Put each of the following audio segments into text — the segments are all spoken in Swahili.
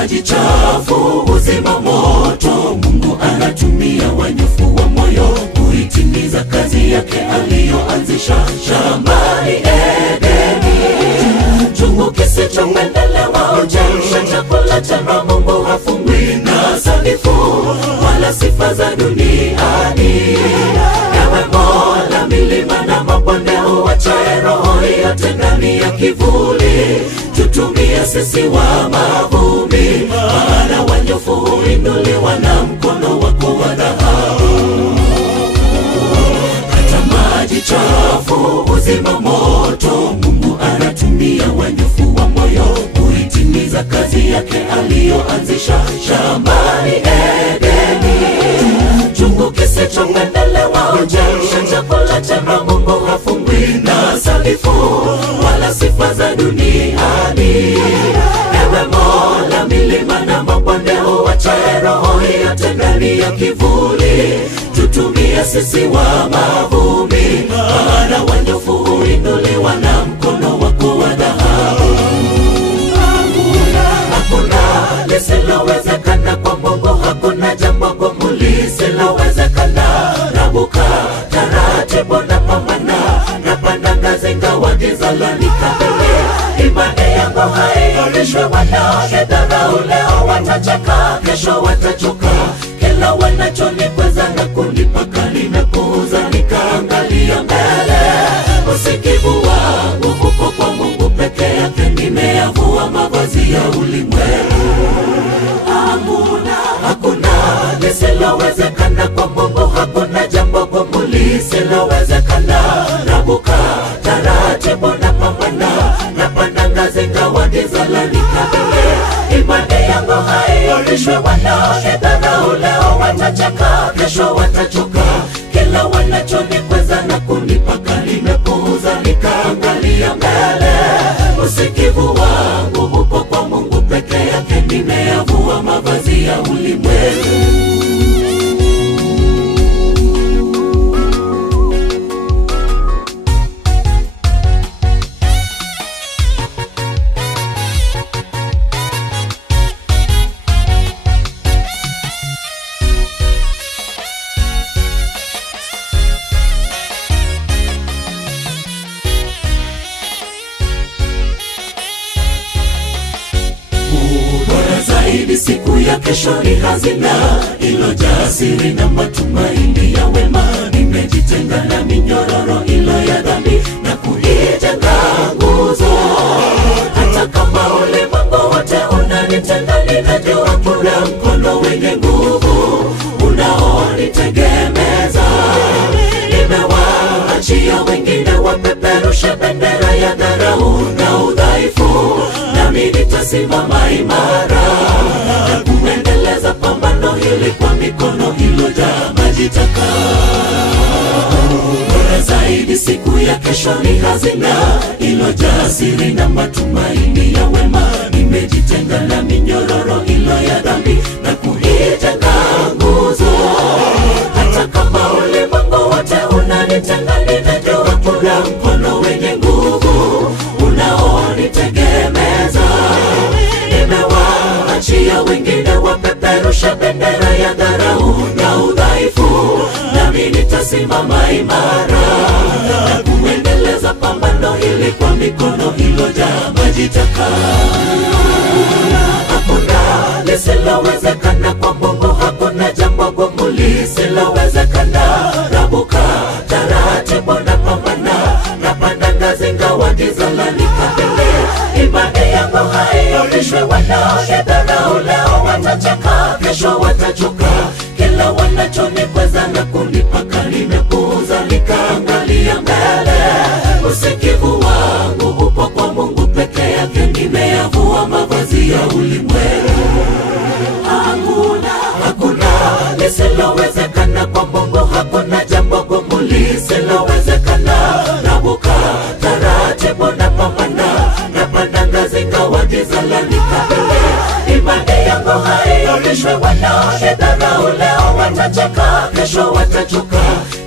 maji chafu huzima moto, Mungu anatumia wanyofu wa moyo kuitimiza kazi yake aliyoanzisha shambani Edeni. Chungu kisichopendelewa huchemsha chakula cha roho. Mungu hafungwi na sanifu wala sifa za duniani. Ewe Mola, milima na mabonde huachae roho yote ndani ya kivuli. Tutumie sisi wa mavumbi, maana wanyofu huinuliwa na mkono wako wa dhahabu. Hata maji chafu huzima moto, Mungu anatumia wanyofu wa moyo kuitimiza kazi yake aliyoanzisha shambani Edeni. Chungu kisichopendelewa huchemsha chakula cha roho. Mungu hafungwi na sanifu wala sifa za duniani. Ewe Mola, milima na mabonde huachae roho yote ndani ya kivuli. Tutumie sisi wa mavumbi, maana wanyofu huinuliwa na mkono wako wa dhahabu. Hakuna lisilowezekana kwa Mungu, hakuna jambo gumu lisilowezekana. Rabuka taratibu na pambana, napanda ngazi ingawa giza lanikabili. Imani yangu haionishwe, wanaonidharau leo watacheka, kesho watachoka. Kila wanachonikweza na kunipaka nimepuuza, nikaangalia mbele. Usikivu wangu upo kwa Mungu peke yake, nimeyavua mavazi ya ulimwengu. Hakuna lisilowezekana kwa Mungu, hakuna jambo gumu lisilowezekana. Rabuka taratibu na pambana, napanda ngazi ingawa giza lanikabili. Imani yangu haionishwe, wanaonidharau leo watacheka, kesho watachoka. Kila wanachonikweza na kunipaka nimepuuza, nikaangalia mbele. Usikivu wangu upo kwa Mungu peke yake, nimeyavua mavazi ya ulimwengu. Siku ya kesho ni hazina ilojaa siri na matumaini ya wema. Nimejitenga na minyororo ilo ya dhambi na kuijenga nguzo. Hata kama ulimwengu wote unanitenga, ninajua kuna mkono wenye nguvu unaonitegemeza. Nimewaachia wengine wapeperushe bendera ya dharau na udhaifu, nami nitasimama imara na kuendeleza pambano hili kwa mikono ilojaa maji taka. Bora zaidi siku ya kesho ni hazina ilojaa siri na matumaini ya wema. Nimejitenga na minyororo ilo ya dhambi na kuijenga nguzo. Hata kama ulimwengu wote unanitenga, ninajua kuna mkono wenye nguvu unaonitegemeza. Nimewaachia wengine wapeperushe bendera ya dharau na udhaifu, nami nitasimama imara na kuendeleza pambano hili kwa mikono ilojaa maji taka. Hakuna lisilowezekana kwa Mungu, hakuna jambo gumu lisilowezekana. Rabuka taratibu na pambana, napanda ngazi ingawa giza lanikabili. Imani yangu haionishwe, wanaonidharau leo watacheka, kesho watachoka. Kila wanachonikweza na kunipaka nimepuuza, nikaangalia mbele. Usikivu wangu upo kwa Mungu peke yake, nimeyavua mavazi ya ulimwengu. Hakuna lisilowezekana kwa Mungu, hakuna jambo gumu lisilowezekana. Rabuka taratibu na pambana, napanda ngazi ingawa giza lanikabili. Imani yangu haionishwe, wanaonidharau leo watacheka, kesho watachoka.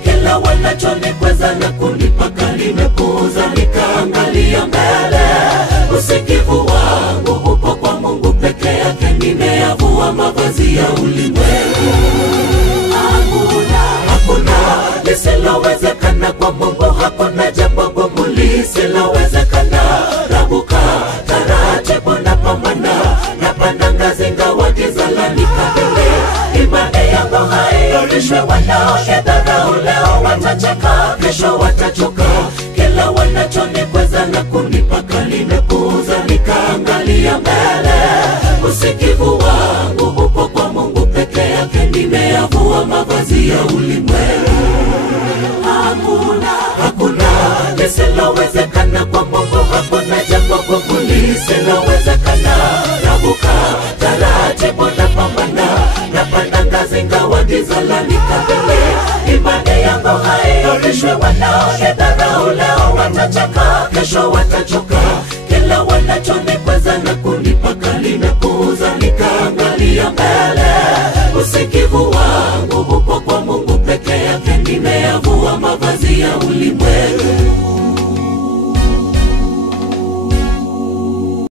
Kila wanachonikweza na kunipaka nimepuuza, nikaangalia mbele. Usikivu wangu upo kwa Mungu peke yake, wavishwe wanaonidharau. Leo watacheka, kesho watachoka. Kila wanachonikweza na kunipaka nimepuuza, nikaangalia mbele. Usikivu wangu upo kwa Mungu peke yake, nimeyavua mavazi ya ulimwengu. Hakuna lisilowezekana kwa Mungu, hakuna jambo gumu lisilowezekana. Navuka taratibu na pambana, napanda ngazi ingawa giza lanikabili. Imani yangu haioneshwi wanaonidharau. Leo watacheka, kesho watachoka. Kila wanachonikweza na kunipaka nimepuuza, nikaangalia mbele. Usikivu wangu upo kwa Mungu peke yake, nimeyavua mavazi ya